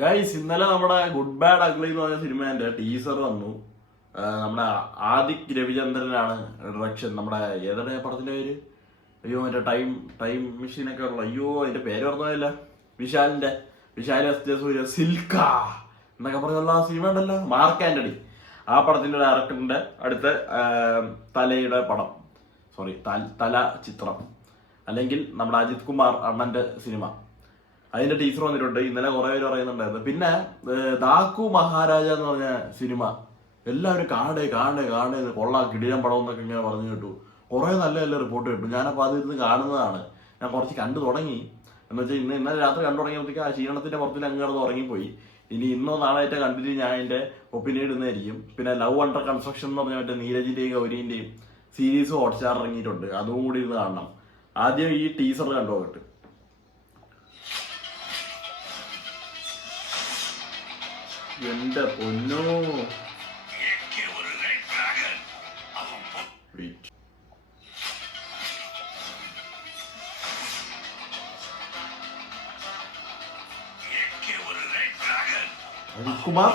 Guys, ഇന്നലെ നമ്മുടെ good bad ugly എന്ന് പറഞ്ഞ സിനിമേന്റെ ടീസർ വന്നു. നമ്മുടെ ആദിക് രവിചന്ദ്രനാണ് ഡയറക്ഷൻ. നമ്മുടെ ഏതാണ് പടത്തിന്റെ പേര്? അയ്യോ, മറ്റേ ടൈം ടൈം മെഷീനൊക്കെ ഉള്ള, അയ്യോ അതിന്റെ പേര് പറഞ്ഞതല്ല, വിശാൽ എസ് സൂര്യ സിൽക്ക എന്നൊക്കെ പറഞ്ഞുള്ള സിനിമ ഉണ്ടല്ലോ, മാർക്ക് ആന്റണി. ആ പടത്തിന്റെ ഡയറക്ടറിന്റെ അടുത്ത തലയുടെ പടം, തല ചിത്രം, അല്ലെങ്കിൽ നമ്മുടെ അജിത് കുമാർ അണ്ണന്റെ സിനിമ, അതിന്റെ ടീച്ചർ വന്നിട്ടുണ്ട്. ഇന്നലെ കുറെ പേര് പറയുന്നുണ്ടായിരുന്നു. പിന്നെ ദാക്കു മഹാരാജ എന്ന് പറഞ്ഞ സിനിമ എല്ലാവരും കാണേ കൊള്ളാം, കിടിലം പടം എന്നൊക്കെ ഇങ്ങനെ പറഞ്ഞു കേട്ടു. കുറെ നല്ല നല്ല റിപ്പോർട്ട് കിട്ടും. ഞാനപ്പോൾ അതിരുന്ന് കാണുന്നതാണ്. ഞാൻ കുറച്ച് കണ്ടു തുടങ്ങി. എന്ന് വെച്ചാൽ ഇന്നലെ രാത്രി കണ്ടു തുടങ്ങിയപ്പോഴത്തേക്ക് ആ ക്ഷീണത്തിന്റെ പുറത്തിൽ അങ്ങ് കിടന്ന് ഉറങ്ങിപ്പോയി. ഇനി ഇന്നോ നാളായിട്ട് കണ്ടിട്ട് ഞാൻ അതിന്റെ ഒപ്പീനിയൻ ഇടുന്നതായിരിക്കും. പിന്നെ ലവ് അണ്ടർ കൺസ്ട്രക്ഷൻ എന്ന് പറഞ്ഞ മറ്റേ നീരജിന്റെയും ഗൗരിന്റെയും സീരീസ് ഹോട്ട്സ്റ്റാർ ഇറങ്ങിയിട്ടുണ്ട്. അതും കൂടി ഇരുന്ന് കാണണം. ആദ്യം ഈ ടീസർ കണ്ടു നോക്കട്ടെ. എന്റെ പൊന്നോ, കുമാർ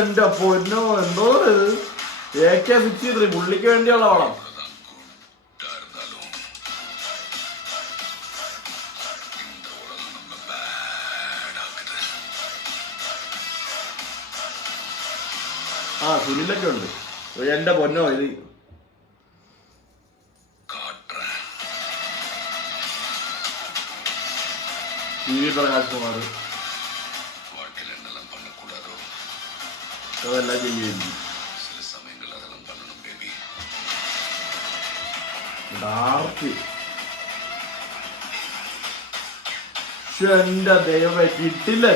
എന്റെ പൊന്നോ, എന്തോ AK-63 പുള്ളിക്ക് വേണ്ടിയുള്ള വളം. സുനിലൊക്കെ ഉണ്ട്. എന്റെ പൊന്നോ, ഇത് TV പ്രകാശ് കുമാർ അതെല്ലാം ചെയ്യുമായിരിക്കും. ഡാർക്ക് എന്റെ ദൈവമേ, കിട്ടില്ല.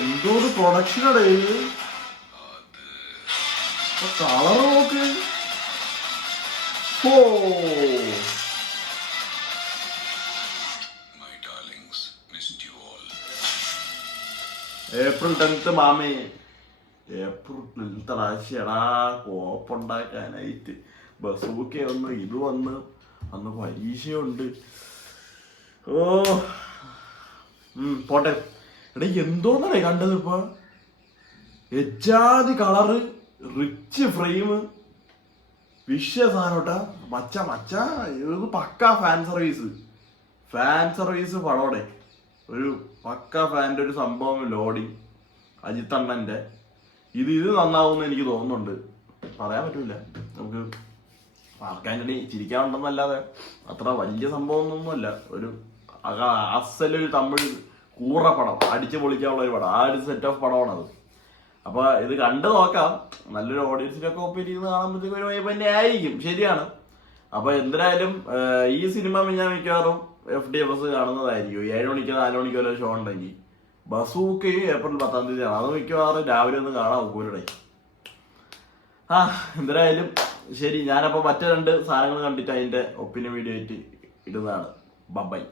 എന്തോ ഒരു പ്രൊഡക്ഷനാണ്. കളർ നോക്ക്. April 10th മാമേ, April 10th ആഴ്ചയടാ കോപ്പുണ്ടാക്കാനായിട്ട്. ബസൂക്കെ വന്ന്, ഇത് വന്ന്, അന്ന് പരീക്ഷയുണ്ട്. പോട്ടെ. എടാ, എന്തോന്നടേ കണ്ടത് ഇപ്പൊ? എജാതി കളറ്, റിച്ച് ഫ്രെയിം, വിശ്വസാനോട്ടാ മച്ച ഇത് പക്കാ ഫാൻ സർവീസ് പടോടെ. ഒരു പക്കാ ഫാൻ്റെ ഒരു സംഭവം. ലോഡിങ് അജിത് അണ്ണന്റെ ഇത് നന്നാവുമെന്ന് എനിക്ക് തോന്നുന്നുണ്ട്. പറയാൻ പറ്റൂല. നമുക്ക് മാർക്ക് ആന്റണി ചിരിക്കാനുണ്ടെന്നല്ലാതെ അത്ര വലിയ സംഭവമൊന്നുമല്ല. ഒരു അസലൊരു തമിഴ് കൂറ പടം, അടിച്ചു പൊളിക്കാനുള്ള ഒരു പടം. ആ ഒരു സെറ്റ് ഓഫ് പടമാണത്. അപ്പൊ ഇത് കണ്ടു നോക്കാം. നല്ലൊരു ഓഡിയൻസിനൊക്കെ ഒപ്പിരിന്ന് കാണുമ്പോഴത്തേക്കും ഒരു വൈബ് തന്നെ ആയിരിക്കും. ശരിയാണ്. അപ്പൊ എന്തായാലും ഈ സിനിമ ഞാൻ മിക്കവാറും FDFS കാണുന്നതായിരിക്കും. 7 മണിക്കോ 4 മണിക്കോ വല്ല ഷോ ഉണ്ടെങ്കിൽ. ബസൂക്ക് April 10th അത് മിക്കവാറും രാവിലെ ഒന്ന് കാണാൻ ഒക്കൂരുടെ. എന്തായാലും ശരി. ഞാനപ്പോ മറ്റേ 2 സാധനങ്ങൾ കണ്ടിട്ട് അതിന്റെ ഒപ്പീനിയൻ വീഡിയോ ആയിട്ട് ഇടുന്നതാണ്. ബൈ.